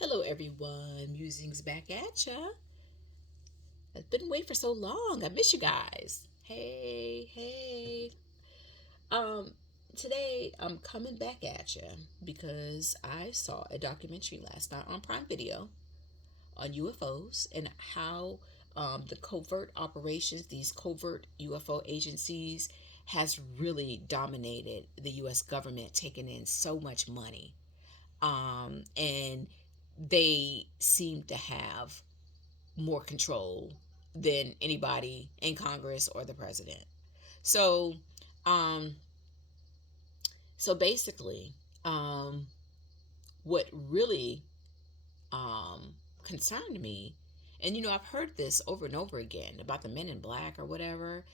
Hello, everyone. Musings back at ya. I've been waiting for so long. I miss you guys. Hey, hey. Um, Today I'm coming back at ya because I saw a documentary last night on Prime Video on UFOs and how the covert operations, these covert UFO agencies, has really dominated the U.S. government, taking in so much money. And they seem to have more control than anybody in Congress or the president. So, um, so basically, um, what really um, concerned me, and I've heard this over and over again about the Men in Black or whatever,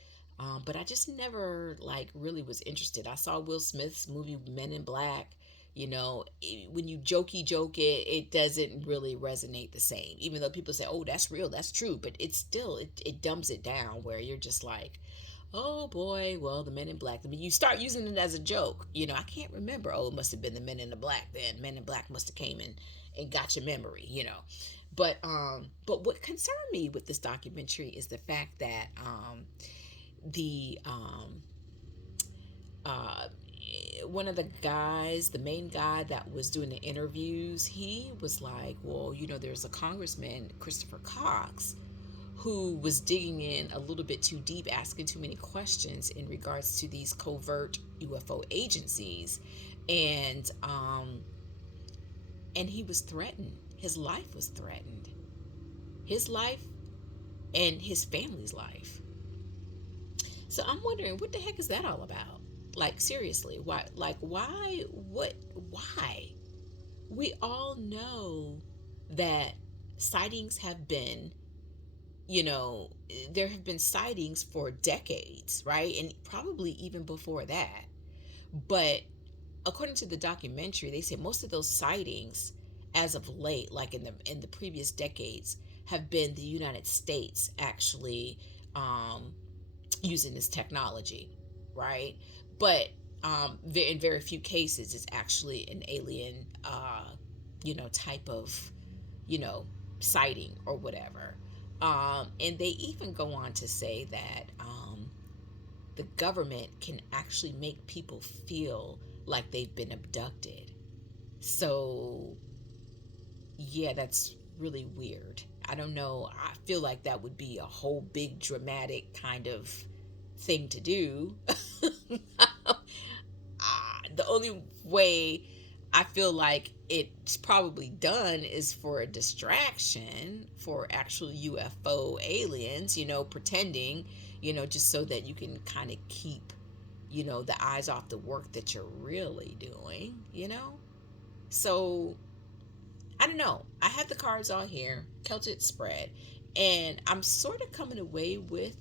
but I just never like really was interested. I saw Will Smith's movie Men in Black. When you joke it doesn't really resonate the same. Even though people say, "Oh, that's real, that's true," but it's still it dumbs it down where you're just like, oh boy, well, the Men in Black. I mean, you start using it as a joke. I can't remember. Oh, it must have been the Men in the Black then. Men in Black must have came and got your memory. But what concerned me with this documentary is the fact that the uh one of the guys, the main guy that was doing the interviews, he was like, well, there's a congressman, Christopher Cox, who was digging in a little bit too deep, asking too many questions in regards to these covert UFO agencies, and he was threatened. His life was threatened. His life and his family's life. So I'm wondering, what the heck is that all about? Like, seriously, why? Like, why? What? Why? We all know that sightings have been, you know, there have been sightings for decades, right? And probably even before that. But according to the documentary, they say most of those sightings as of late, like in the previous decades, have been the United States actually um, using this technology, right? But in very few cases, it's actually an alien, type of, you know, sighting or whatever. And they even go on to say that the government can actually make people feel like they've been abducted. So, yeah, that's really weird. I don't know. I feel like that would be a whole big dramatic kind of thing to do. The only way I feel like it's probably done is for a distraction for actual UFO aliens, pretending, just so that you can kind of keep, the eyes off the work that you're really doing. So I don't know. I have the cards all here, Celtic spread, and I'm sort of coming away with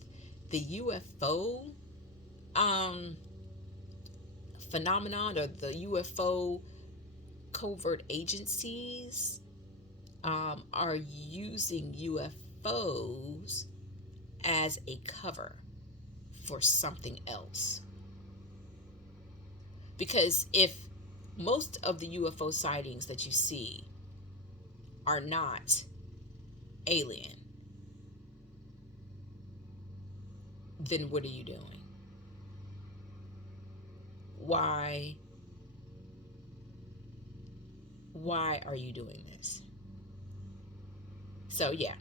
the UFO um, phenomenon, or the UFO covert agencies are using UFOs as a cover for something else. Because if most of the UFO sightings that you see are not alien, then what are you doing? Why why are you doing this? So yeah.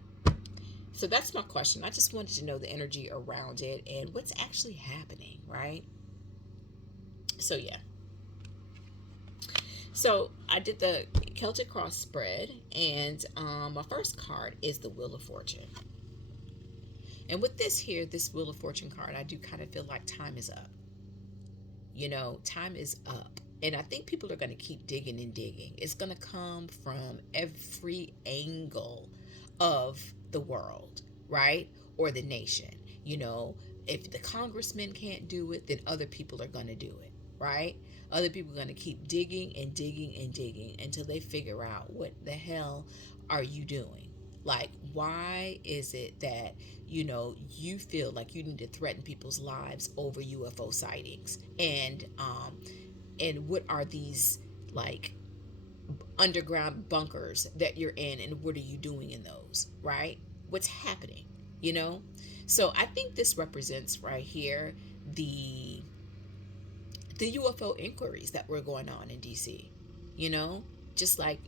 So that's my question. I just wanted to know the energy around it and what's actually happening, right? So yeah. So I did the Celtic cross spread, and my first card is the Wheel of Fortune. And with this here, this Wheel of Fortune card, I do kind of feel like time is up. Time is up. And I think people are going to keep digging and digging. It's going to come from every angle of the world, right? Or the nation. You know, if the congressmen can't do it, then other people are going to do it, right? Other people are going to keep digging and digging and digging until they figure out, what the hell are you doing? Like, why is it that, you feel like you need to threaten people's lives over UFO sightings? And what are these, like, underground bunkers that you're in, and what are you doing in those, right? What's happening, you know? So I think this represents right here the the UFO inquiries that were going on in DC. You know, just like,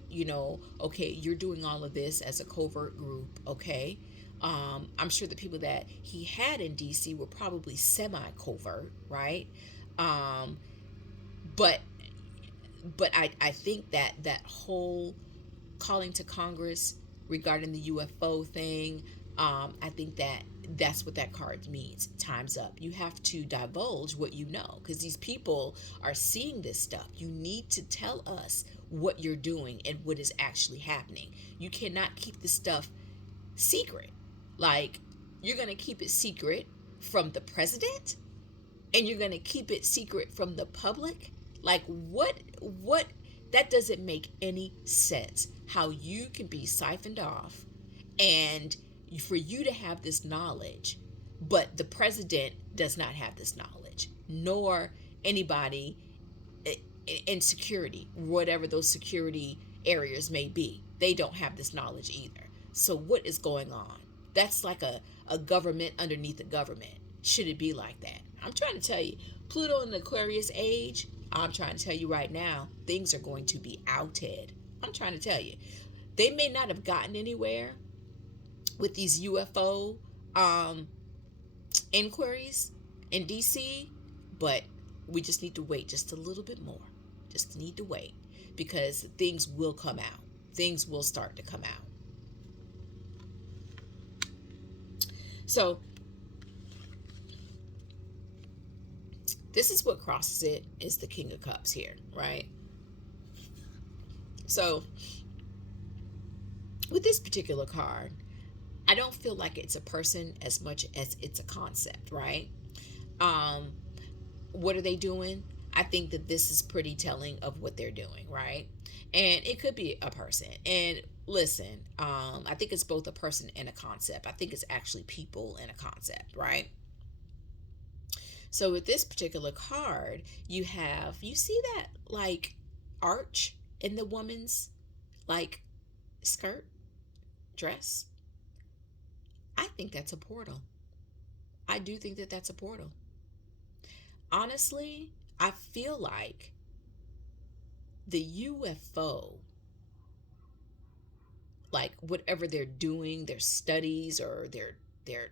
okay, you're doing all of this as a covert group, okay? I'm sure the people that he had in DC were probably semi covert, right? Um, but I think that that whole calling to Congress regarding the UFO thing, I think that that's what that card means. Time's up. You have to divulge what you know, because these people are seeing this stuff. You need to tell us what you're doing and what is actually happening. You cannot keep this stuff secret. Like, you're going to keep it secret from the president, and you're going to keep it secret from the public. Like, what that doesn't make any sense. How you can be siphoned off, and for you to have this knowledge, but the president does not have this knowledge, nor anybody in security, whatever those security areas may be. They don't have this knowledge either. So what is going on? That's like a government underneath a government. Should it be like that? I'm trying to tell you, Pluto in the Aquarius age, I'm trying to tell you right now, things are going to be outed. I'm trying to tell you. They may not have gotten anywhere with these UFO um, inquiries in DC, but we just need to wait just a little bit more. Just need to wait, because things will come out. Things will start to come out. So this is what crosses it, is the King of Cups here, right? So with this particular card, I don't feel like it's a person as much as it's a concept, right? Um, what are they doing? I think that this is pretty telling of what they're doing, right? And it could be a person. And listen, I think it's both a person and a concept. I think it's actually people and a concept, right? So with this particular card, you see that like arch in the woman's like skirt, dress. I think that's a portal. I do think that that's a portal. Honestly, I feel like the UFO, like whatever they're doing, their studies or their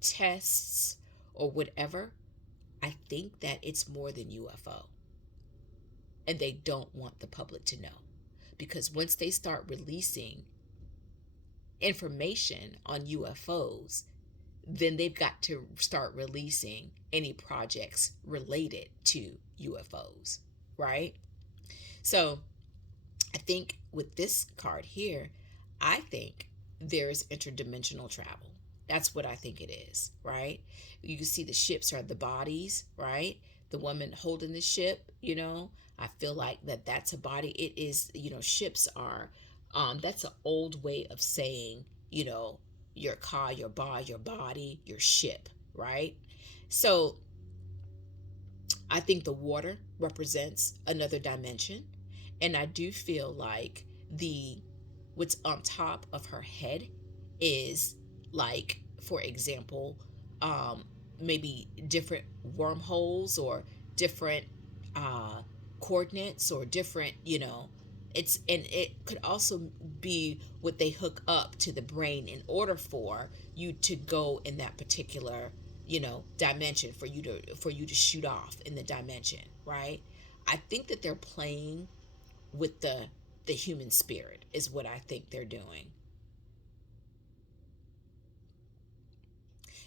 tests or whatever, I think that it's more than UFO. And they don't want the public to know. Because once they start releasing information on UFOs, then they've got to start releasing any projects related to UFOs, right? So I think with this card here, I think there's interdimensional travel. That's what I think it is, right? You can see the ships are the bodies, right? The woman holding the ship, I feel like that's a body. It is, ships are, that's an old way of saying, your car, your bar, your body, your ship, right? So I think the water represents another dimension. And I do feel like the what's on top of her head is like, for example, um, maybe different wormholes or different uh, coordinates or different, and it could also be what they hook up to the brain in order for you to go in that particular, dimension, for you to shoot off in the dimension, right? I think that they're playing with the human spirit is what I think they're doing.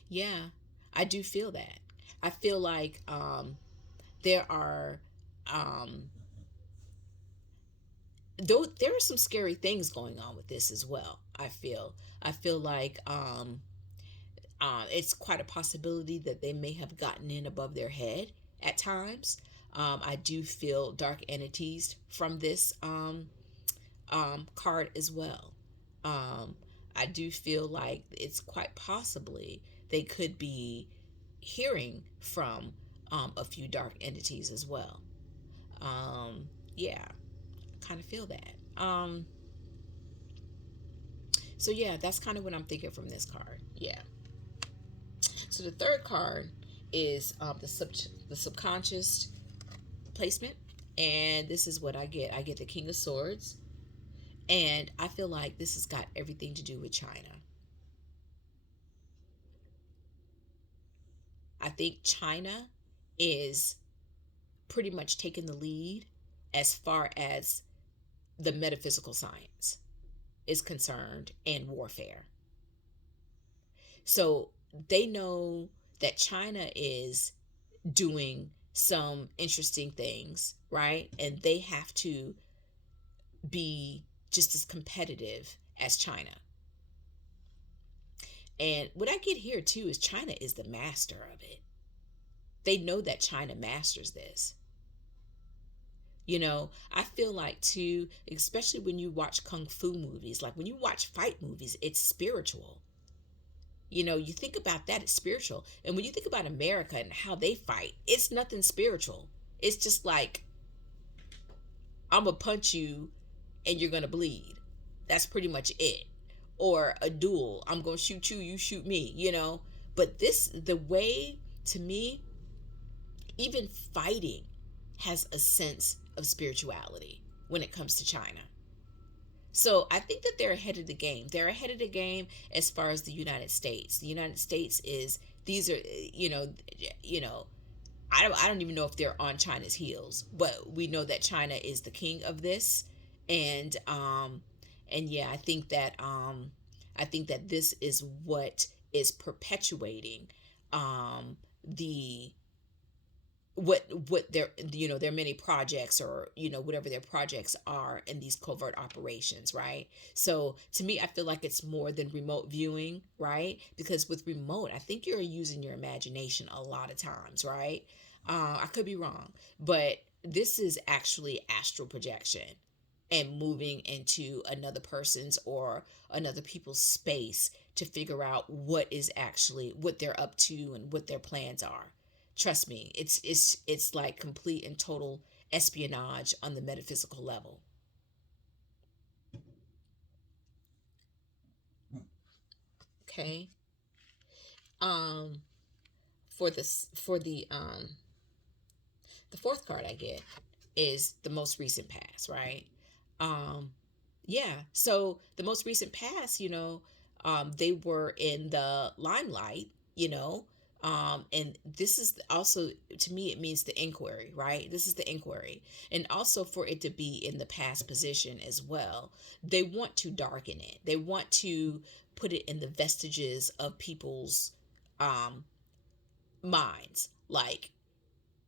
Yeah, I do feel that. I feel like there are um, though there are some scary things going on with this as well. I feel like it's quite a possibility that they may have gotten in above their head at times. I do feel dark entities from this card as well. Um, I do feel like it's quite possibly they could be hearing from a few dark entities as well. Yeah, kind of feel that. Um, so yeah, that's kind of what I'm thinking from this card. Yeah. So the third card is the subconscious placement, and this is what I get. I get the King of Swords, and I feel like this has got everything to do with China. I think China is pretty much taking the lead as far as the metaphysical science is concerned and warfare. So they know that China is doing some interesting things, right? And they have to be just as competitive as China. And what I get here too is China is the master of it. They know that China masters this. I feel like too, especially when you watch kung fu movies, like when you watch fight movies, it's spiritual. You think about that, it's spiritual. And when you think about America and how they fight, it's nothing spiritual. It's just like, I'm going to punch you and you're going to bleed. That's pretty much it. Or a duel. I'm going to shoot you, you shoot me. But the way, to me, even fighting has a sense of spirituality when it comes to China. So I think that they're ahead of the game. They're ahead of the game as far as the United States. The United States is these are you know I don't even know if they're on China's heels, but we know that China is the king of this, and yeah, I think that this is what is perpetuating the what their many projects, or whatever their projects are in these covert operations, right? So to me, I feel like it's more than remote viewing, right? Because with remote, I think you're using your imagination a lot of times, right? I could be wrong, but this is actually astral projection and moving into another person's or another people's space to figure out what they're up to and what their plans are. Trust me, it's like complete and total espionage on the metaphysical level. Okay. Um for this for the fourth card I get is the most recent past, right? Um yeah. So the most recent past, they were in the limelight, and this is also, to me, it means the inquiry, right? This is the inquiry. And also for it to be in the past position as well. They want to darken it. They want to put it in the vestiges of people's um minds. Like,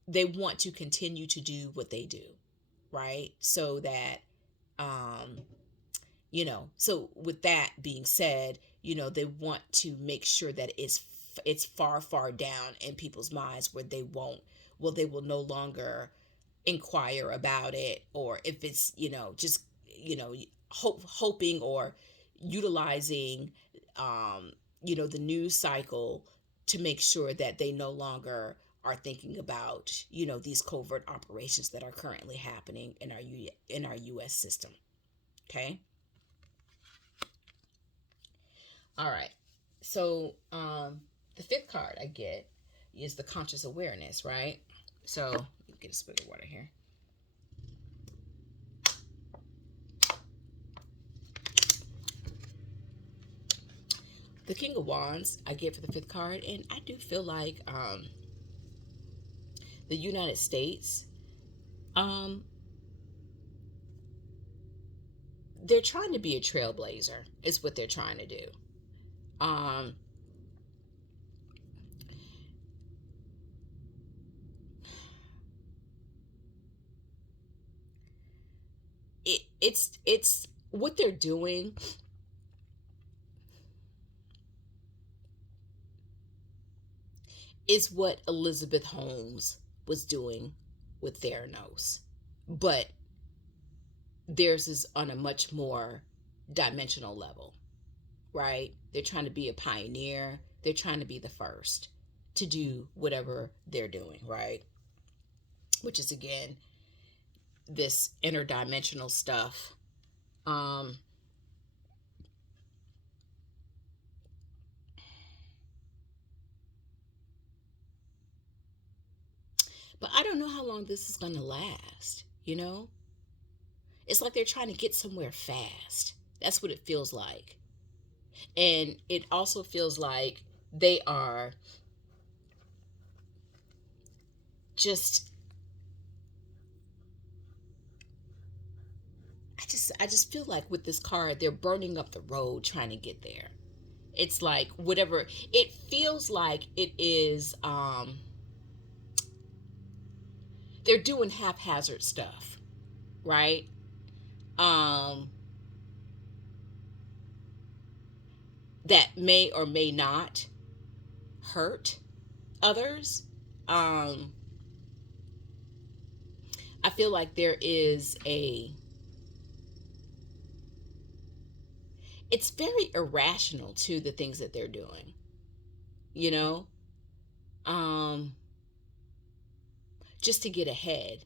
they want to continue to do what they do, right? So that um so with that being said, they want to make sure that it's far, far down in people's minds where they will no longer inquire about it, or if it's just hoping or utilizing the news cycle to make sure that they no longer are thinking about these covert operations that are currently happening in our US system. Okay. All right. So the fifth card I get is the conscious awareness, right? So let me get a spit of water here. The King of Wands I get for the fifth card, and I do feel like the United States, um, they're trying to be a trailblazer. Is what they're trying to do. Um, it's what they're doing is what Elizabeth Holmes was doing with Theranos, but theirs is on a much more dimensional level, right? They're trying to be a pioneer. They're trying to be the first to do whatever they're doing, right? Which is, again, this interdimensional stuff, Um, but I don't know how long this is going to last, you know? It's like they're trying to get somewhere fast. That's what it feels like. And it also feels like they are just I just feel like with this car they're burning up the road trying to get there. It's like whatever it feels like it is they're doing haphazard stuff, right? Um that may or may not hurt others. Um I feel like there is a it's very irrational too, the things that they're doing, you know? Um just to get ahead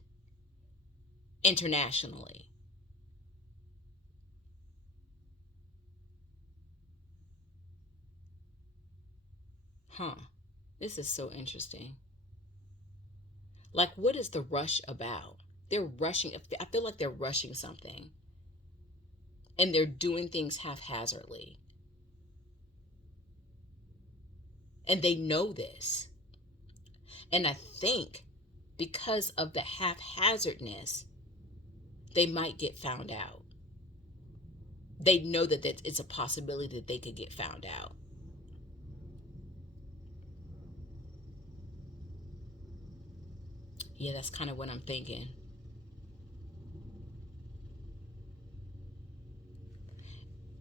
internationally. Huh. This is so interesting. Like, what is the rush about? They're rushing. I feel like they're rushing something and they're doing things haphazardly. And they know this. And I think because of the haphazardness, they might get found out. They know that it's a possibility that they could get found out. Yeah, that's kind of what I'm thinking.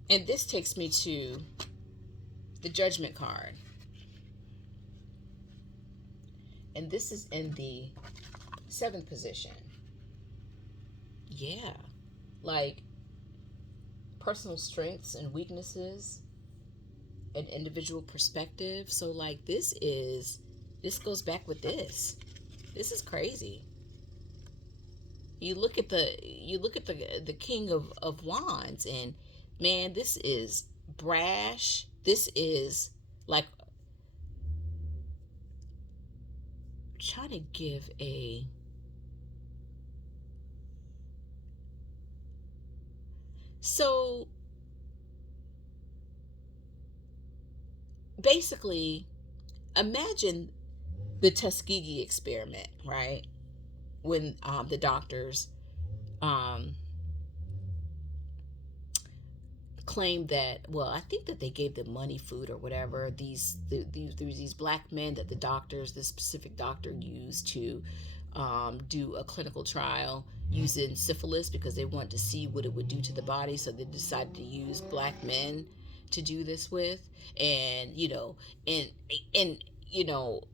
And this takes me to the judgment card. And this is in the seventh position. Yeah. Like personal strengths and weaknesses and individual perspective. So like this goes back with this. This is crazy. You look at the king of wands, and man, this is brash. This is like trying to give a so basically imagine the Tuskegee experiment, right? When the doctors um, claimed that, well, I think that they gave them money, food, or whatever. These black men that the doctors, this specific doctor, used to do a clinical trial using syphilis because they wanted to see what it would do to the body. So they decided to use black men to do this with, and and and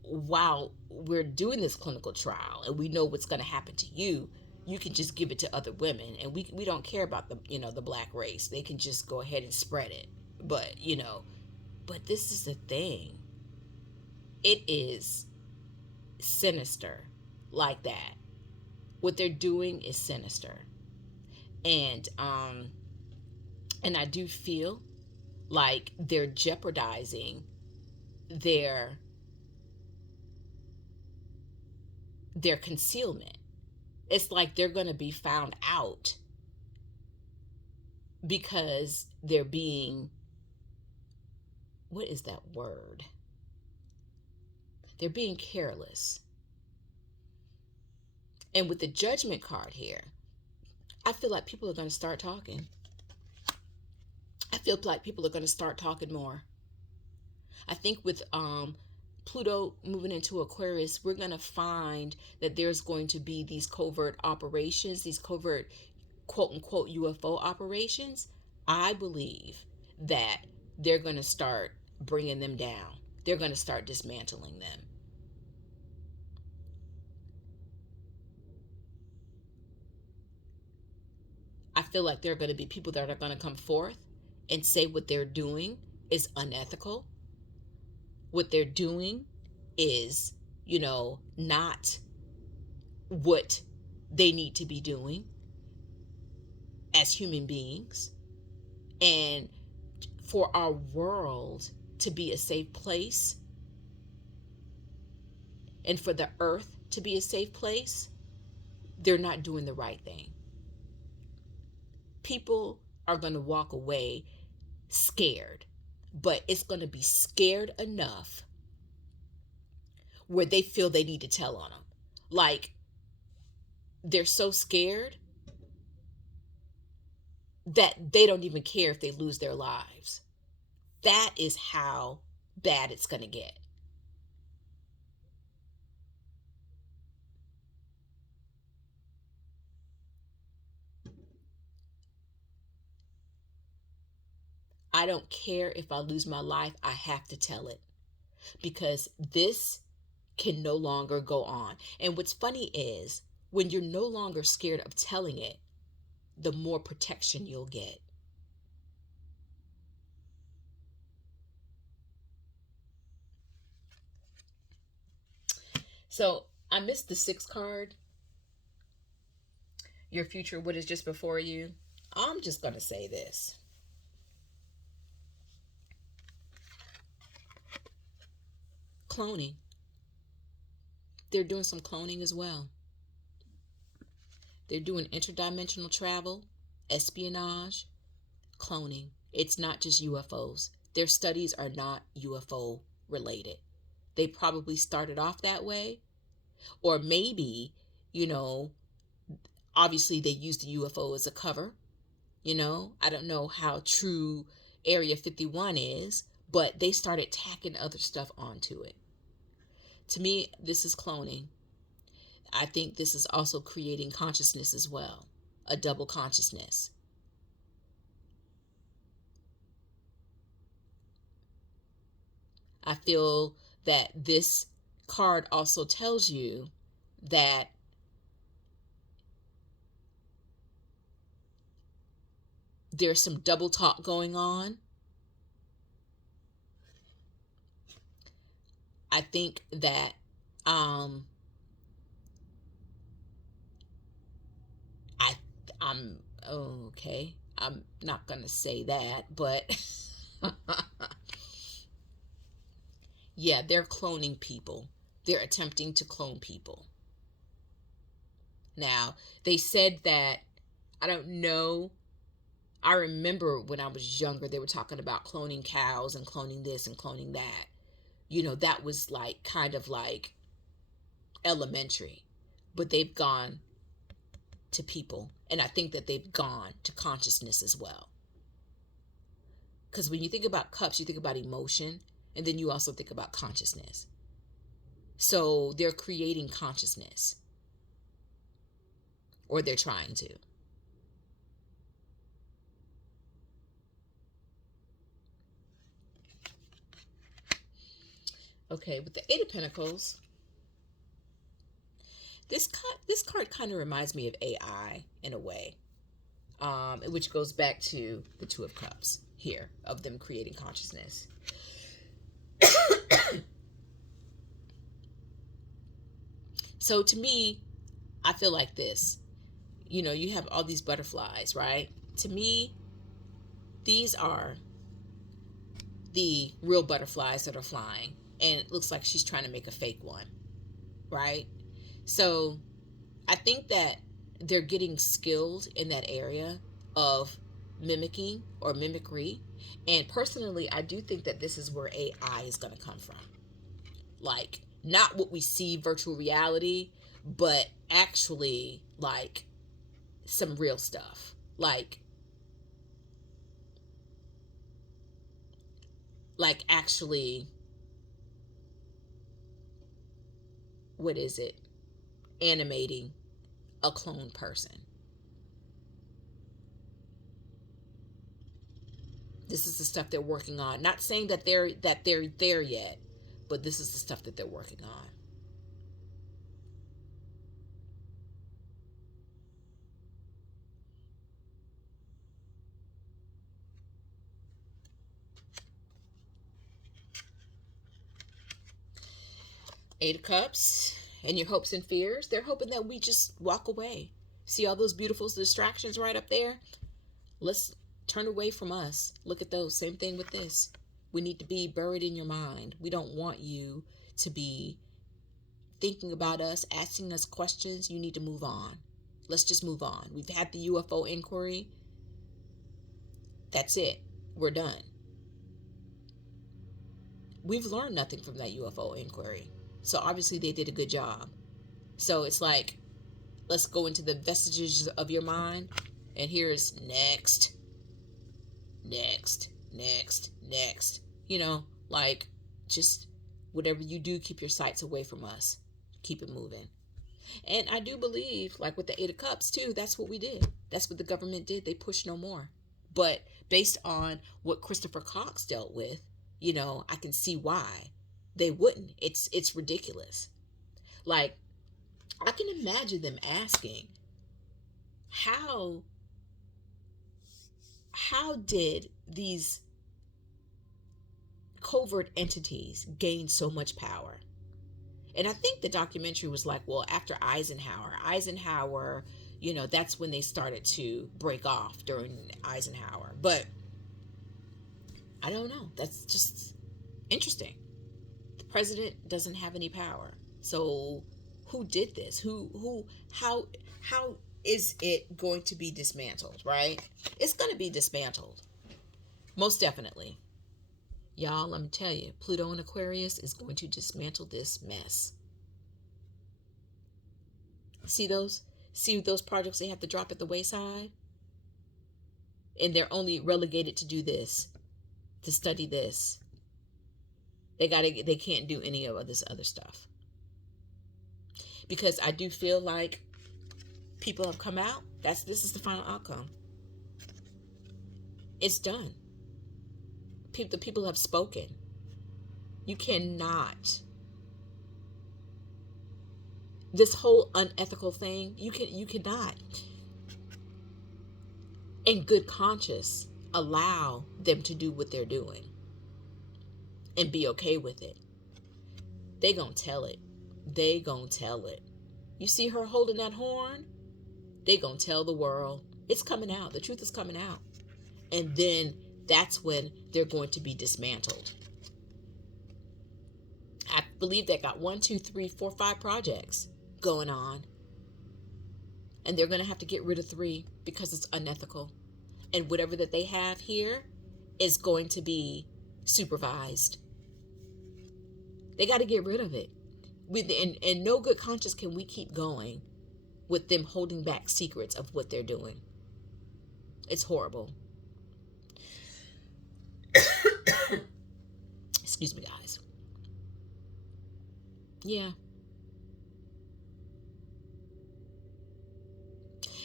while we're doing this clinical trial and we know what's going to happen to you, you can just give it to other women, and we don't care about the black race. They can just go ahead and spread it. But but this is the thing. It is sinister like that. What they're doing is sinister. And I do feel like they're jeopardizing their their concealment. It's like they're going to be found out because they're being, what is that word? They're being careless. And with the judgment card here, I feel like people are going to start talking. I feel like people are going to start talking more. I think with Pluto moving into Aquarius, we're going to find that there's going to be these covert operations, these covert quote unquote UFO operations. I believe that they're going to start bringing them down. They're going to start dismantling them. I feel like there are going to be people that are going to come forth and say what they're doing is unethical. What they're doing is, not what they need to be doing as human beings, and for our world to be a safe place, and for the earth to be a safe place, they're not doing the right thing. People are going to walk away scared, but it's going to be scared enough where they feel they need to tell on them. Like, they're so scared that they don't even care if they lose their lives. That is how bad it's going to get. I don't care if I lose my life, I have to tell it, because this can no longer go on. And what's funny is, when you're no longer scared of telling it, the more protection you'll get. So I missed the sixth card. Your future, what is just before you. I'm just going to say this. Cloning. They're doing some cloning as well. They're doing interdimensional travel, espionage, cloning. It's not just UFOs. Their studies are not UFO related. They probably started off that way, or maybe, you know, obviously they used the UFO as a cover. I don't know how true Area 51 is, but they started tacking other stuff onto it. To me, this is cloning. I think this is also creating consciousness as well, a double consciousness. I feel that this card also tells you that there's some double talk going on. I think that I I'm okay. I'm not gonna say that, but yeah, they're cloning people. They're attempting to clone people. Now, they said that, I don't know. I remember when I was younger, they were talking about cloning cows and cloning this and cloning that. That was like kind of like elementary. But they've gone to people. And I think that they've gone to consciousness as well. Because when you think about cups, you think about emotion. And then you also think about consciousness. So they're creating consciousness. Or they're trying to. Okay, with the Eight of Pentacles, this card kind of reminds me of AI in a way, which goes back to the Two of Cups here, of them creating consciousness. So to me, I feel like this. You have all these butterflies, right? To me, these are the real butterflies that are flying. And it looks like she's trying to make a fake one, right? So I think that they're getting skilled in that area of mimicking or mimicry. And personally, I do think that this is where AI is going to come from. Like, not what we see virtual reality, but actually like some real stuff. Like actually, what is it? Animating a clone person. This is the stuff they're working on. Not saying that they're there yet, but this is the stuff that they're working on. Eight of Cups and your hopes and fears. They're hoping that we just walk away. See all those beautiful distractions right up there? Let's turn away from us. Look at those. Same thing with this. We need to be buried in your mind. We don't want you to be thinking about us, asking us questions. You need to move on. Let's just move on. We've had the UFO inquiry. That's it. We're done. We've learned nothing from that UFO inquiry. So obviously they did a good job. So it's like, let's go into the vestiges of your mind. And here's next. You know, like, just whatever you do, keep your sights away from us. Keep it moving. And I do believe, like with the Eight of Cups too, that's what we did. That's what the government did. They pushed no more. But based on what Christopher Cox dealt with, you know, I can see why they wouldn't. It's ridiculous. Like, I can imagine them asking, how did these covert entities gain so much power? And I think the documentary was like, well, after Eisenhower, you know, that's when they started to break off during Eisenhower. But I don't know. That's just interesting. The president doesn't have any power. So who did this? How is it going to be dismantled, right? It's going to be dismantled. Most definitely. Y'all, let me tell you, Pluto and Aquarius is going to dismantle this mess. See those projects they have to drop at the wayside? And they're only relegated to do this, to study this. They can't do any of this other stuff. Because I do feel like people have come out. This is the final outcome. It's done. The people have spoken. You cannot. This whole unethical thing, you cannot, in good conscience, allow them to do what they're doing and be okay with it. They gonna tell it. They gonna tell it. You see her holding that horn? They gonna tell the world. It's coming out. The truth is coming out. And then that's when they're going to be dismantled. I believe they got 1, 2, 3, 4, 5 projects going on. And they're going to have to get rid of 3 because it's unethical. And whatever that they have here is going to be supervised. They got to get rid of it. In no good conscience can we keep going with them holding back secrets of what they're doing. It's horrible. Excuse me, guys. Yeah.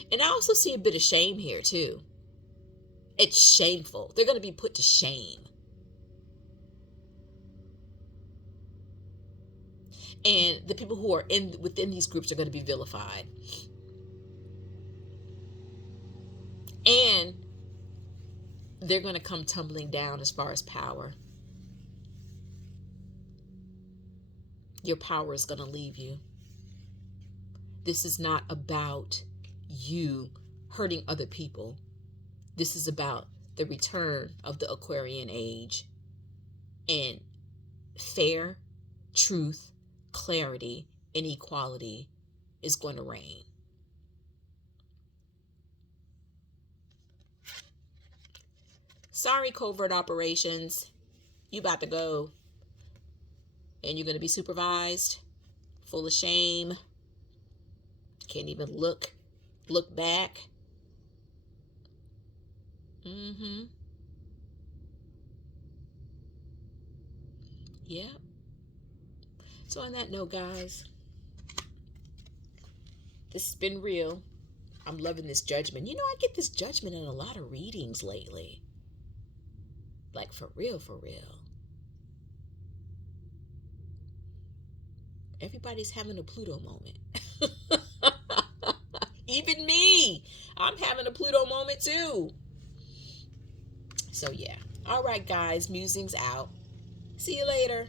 And I also see a bit of shame here too. It's shameful. They're going to be put to shame. And the people who are within these groups are going to be vilified. And they're going to come tumbling down as far as power. Your power is going to leave you. This is not about you hurting other people. This is about the return of the Aquarian age. And fair, truth, clarity, and equality is going to reign. Sorry, covert operations. You about to go. And you're going to be supervised. Full of shame. Can't even look back. Yeah. So on that note, guys, this has been real. I'm loving this judgment. You know, I get this judgment in a lot of readings lately. Like, for real, for real. Everybody's having a Pluto moment. Even me. I'm having a Pluto moment too. So yeah. All right, guys. Musings out. See you later.